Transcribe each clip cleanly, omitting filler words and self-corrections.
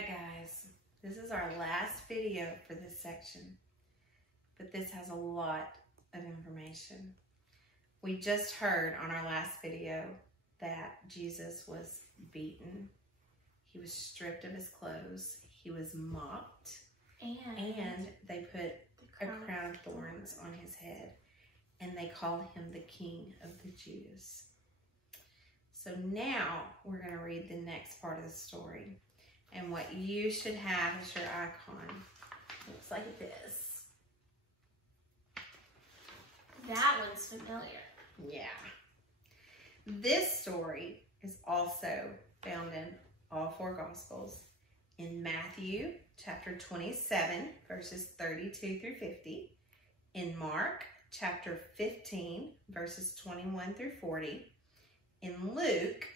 right, guys, this is our last video for this section, but this has a lot of information. We just heard on our last video that Jesus was beaten. He was stripped of his clothes. He was mocked. And they put a crown of thorns on his head. And they called him the King of the Jews. So now we're going to read the next part of the story. And what you should have is your icon. Looks like this. That one's familiar. Yeah. This story is also found in all four Gospels. In Matthew chapter 27, verses 32 through 50. In Mark chapter 15, verses 21 through 40. In Luke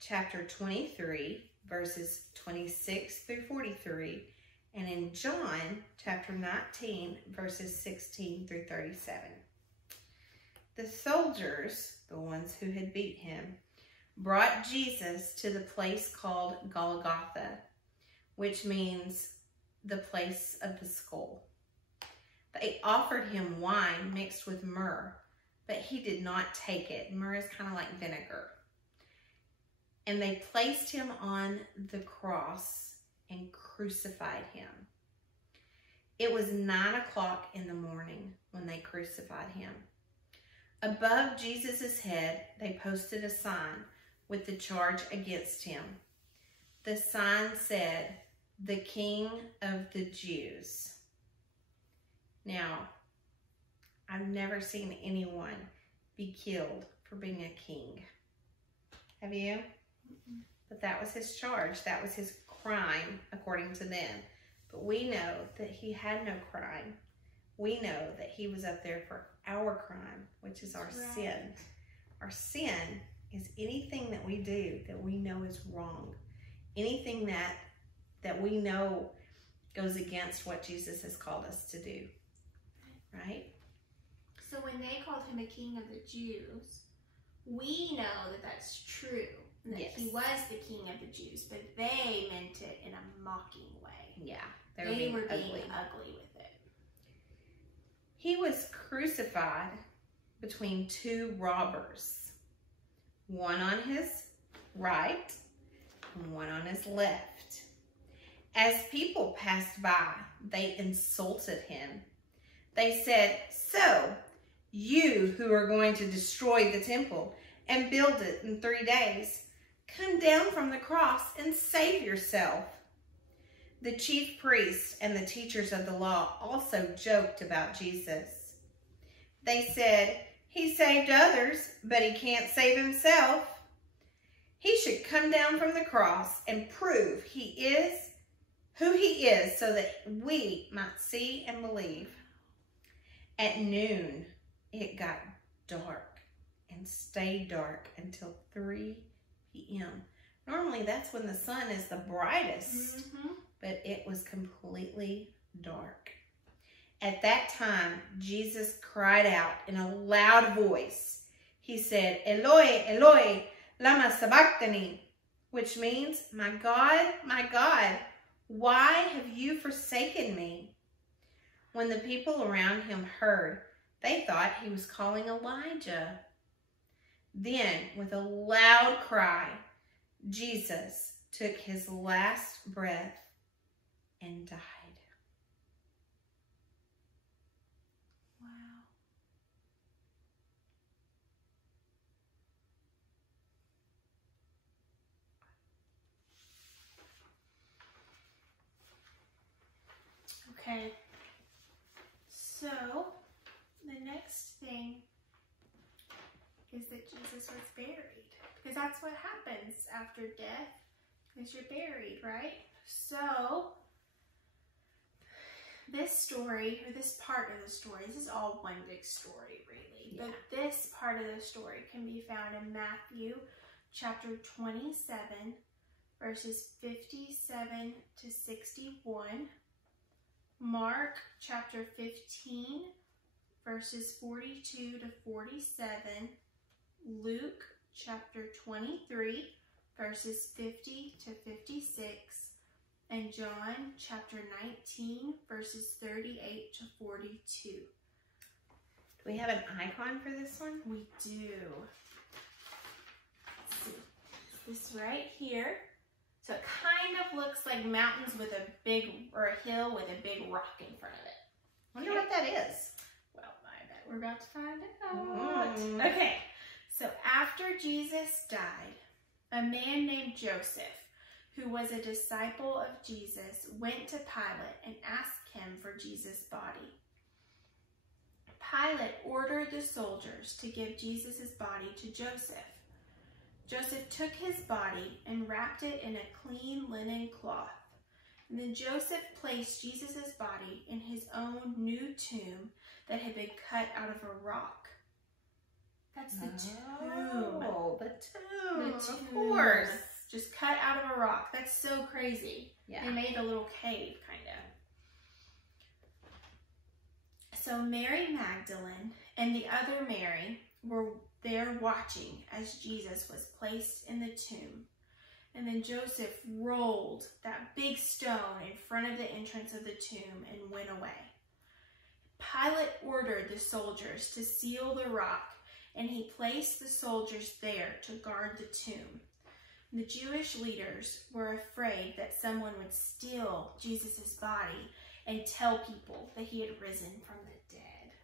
chapter 23, verses 26 through 43. And in John chapter 19, verses 16 through 37. The soldiers, the ones who had beat him, brought Jesus to the place called Golgotha, which means the place of the skull. They offered him wine mixed with myrrh, but he did not take it. Myrrh is kind of like vinegar. And they placed him on the cross and crucified him. It was 9 o'clock in the morning when they crucified him. Above Jesus' head, they posted a sign with the charge against him. The sign said, "The King of the Jews." Now, I've never seen anyone be killed for being a king. Have you? Mm-mm. But that was his charge. That was his crime, according to them. But we know that he had no crime. We know that he was up there for our crime, which is our sin. Our sin is anything that we do that we know is wrong. Anything that we know goes against what Jesus has called us to do. Right? So when they called him a King of the Jews, we know that that's true. That yes. He was the King of the Jews, but they meant it in a mocking way. Yeah. They were being ugly with it. He was crucified between two robbers, one on his right and one on his left. As people passed by, they insulted him. They said, "So, you who are going to destroy the temple and build it in 3 days, come down from the cross and save yourself." The chief priests and the teachers of the law also joked about Jesus. They said, "He saved others, but he can't save himself. He should come down from the cross and prove he is who he is so that we might see and believe." At noon, it got dark and stayed dark until 3 p.m. Normally, that's when the sun is the brightest, but it was completely dark. At that time, Jesus cried out in a loud voice. He said, "Eloi, Eloi, lama sabachthani," which means, my God, why have you forsaken me?" When the people around him heard, they thought he was calling Elijah. Then, with a loud cry, Jesus took his last breath and died. Wow. Okay. So, the next thing is that Jesus was buried. Because that's what happens after death, is you're buried, right? So, this story, or this part of the story, this is all one big story, really. Yeah. But this part of the story can be found in Matthew chapter 27, verses 57 to 61. Mark chapter 15, verses 42 to 47. Luke chapter 23, verses 50 to 56. and John chapter 19, verses 38 to 42. Do we have an icon for this one? We do. Let's see. This right here. So it kind of looks like mountains with a hill with a big rock in front of it. Wonder what that is. Well, I bet we're about to find out. Okay, so after Jesus died, a man named Joseph, who was a disciple of Jesus, went to Pilate and asked him for Jesus' body. Pilate ordered the soldiers to give Jesus' body to Joseph. Joseph took his body and wrapped it in a clean linen cloth. And then Joseph placed Jesus' body in his own new tomb that had been cut out of a rock. That's the tomb. Oh, the tomb. Of course. Just cut out of a rock. That's so crazy. Yeah. They made a little cave, kind of. So Mary Magdalene and the other Mary were there watching as Jesus was placed in the tomb. And then Joseph rolled that big stone in front of the entrance of the tomb and went away. Pilate ordered the soldiers to seal the rock, and he placed the soldiers there to guard the tomb. The Jewish leaders were afraid that someone would steal Jesus' body and tell people that he had risen from the dead.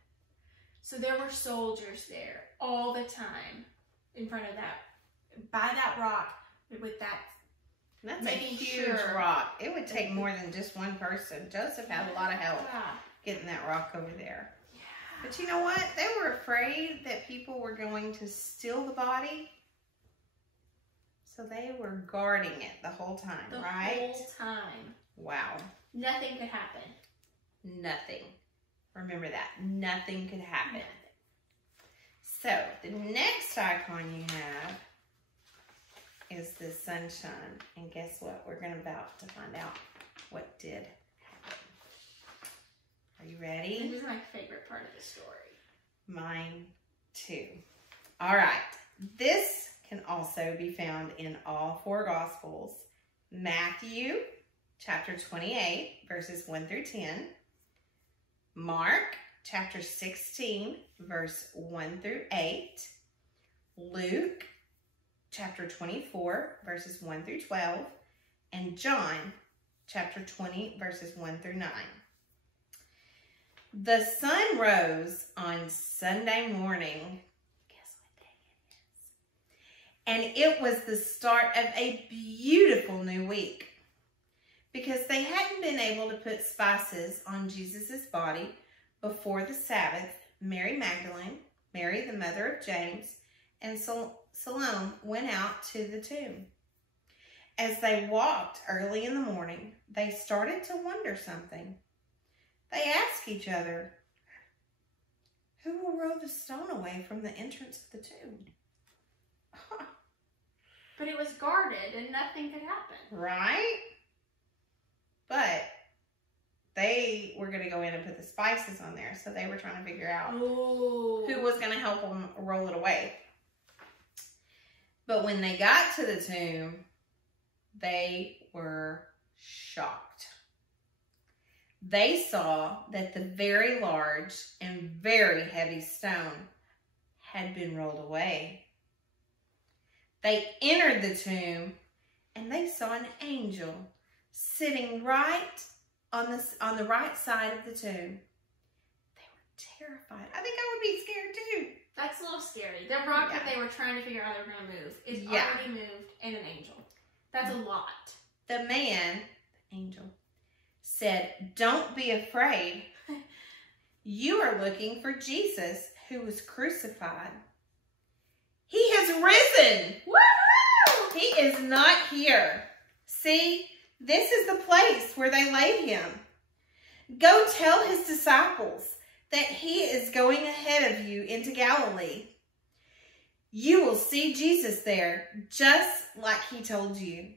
So there were soldiers there all the time in front of that, by that rock, with that. That's a huge rock. It would take more than just one person. Joseph had a lot of help getting that rock over there. Yeah. But you know what? They were afraid that people were going to steal the body. So they were guarding it the whole time, right? The whole time. Wow. Nothing could happen. Nothing. Remember that. Nothing could happen. Nothing. So the next icon you have is the sunshine. And guess what? We're about to find out what did happen. Are you ready? This is my favorite part of the story. Mine too. All right. This can also be found in all four Gospels. Matthew chapter 28, verses 1 through 10. Mark chapter 16, verse 1 through 8. Luke chapter 24, verses 1 through 12. And John chapter 20, verses 1 through 9. The sun rose on Sunday morning. Guess what day it is? And it was the start of a beautiful new week. Because they hadn't been able to put spices on Jesus' body before the Sabbath, Mary Magdalene, Mary the mother of James, and Salome went out to the tomb. As they walked early in the morning, they started to wonder something. They asked each other, "Who will roll the stone away from the entrance of the tomb?" But it was guarded and nothing could happen. Right? But they were going to go in and put the spices on there. So they were trying to figure out who was going to help them roll it away. But when they got to the tomb, they were shocked. They saw that the very large and very heavy stone had been rolled away. They entered the tomb and they saw an angel sitting right on the right side of the tomb. They were terrified. I think I would be scared too. That's a little scary. The rock that they were trying to figure out they were going to move is already moved, and an angel. That's a lot. The man, the angel, said, "Don't be afraid. You are looking for Jesus who was crucified. He has risen. Woo-hoo! He is not here. See, this is the place where they laid him. Go tell his disciples that he is going ahead of you into Galilee. You will see Jesus there, just like he told you."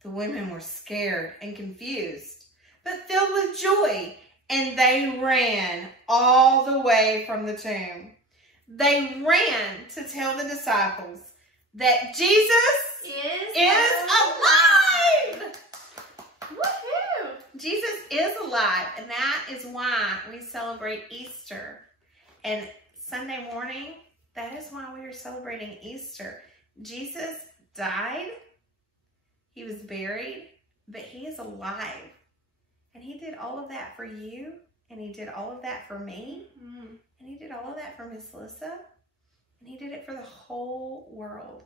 The women were scared and confused, but filled with joy, and they ran all the way from the tomb. They ran to tell the disciples that Jesus is alive. that is why we celebrate Easter. And Sunday morning, that is why we are celebrating Easter. Jesus died, he was buried, but he is alive. And he did all of that for you, and he did all of that for me, and he did all of that for Miss Alyssa, and he did it for the whole world.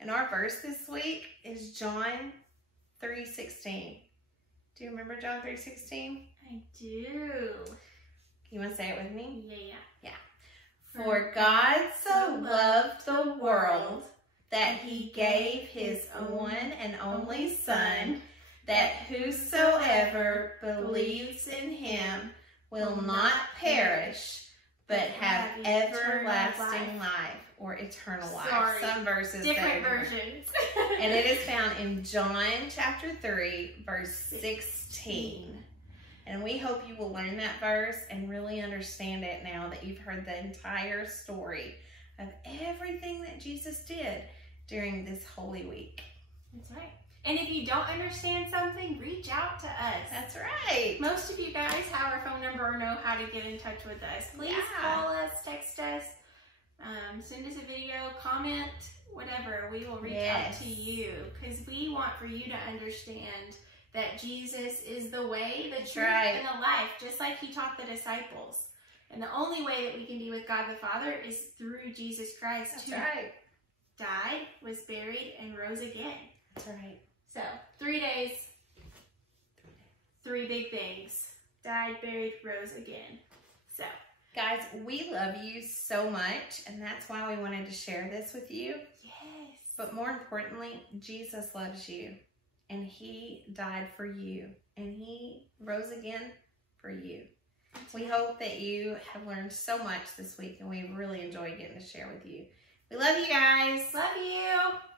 And our verse this week is John 3:16. Do you remember John 3:16? I do. You want to say it with me? Yeah. For God so loved the world that he gave his one and only Son, that whosoever believes in him will not perish, but have everlasting life or eternal life. Sorry. Some verses Different say versions. And it is found in John chapter 3, verse 16. And we hope you will learn that verse and really understand it now that you've heard the entire story of everything that Jesus did during this Holy Week. That's right. And if you don't understand something, reach out to us. That's right. Most of you guys have our phone number or know how to get in touch with us. Please call us, text us, send us a video, comment, whatever. We will reach out to you because we want for you to understand that Jesus is the way, the truth, and the life, just like he taught the disciples. And the only way that we can be with God the Father is through Jesus Christ, who died, was buried, and rose again. That's right. So, 3 days, 3 big things. Died, buried, rose again. So, guys, we love you so much, and that's why we wanted to share this with you. Yes. But more importantly, Jesus loves you, and he died for you, and he rose again for you. We hope that you have learned so much this week, and we really enjoyed getting to share with you. We love you guys. Love you.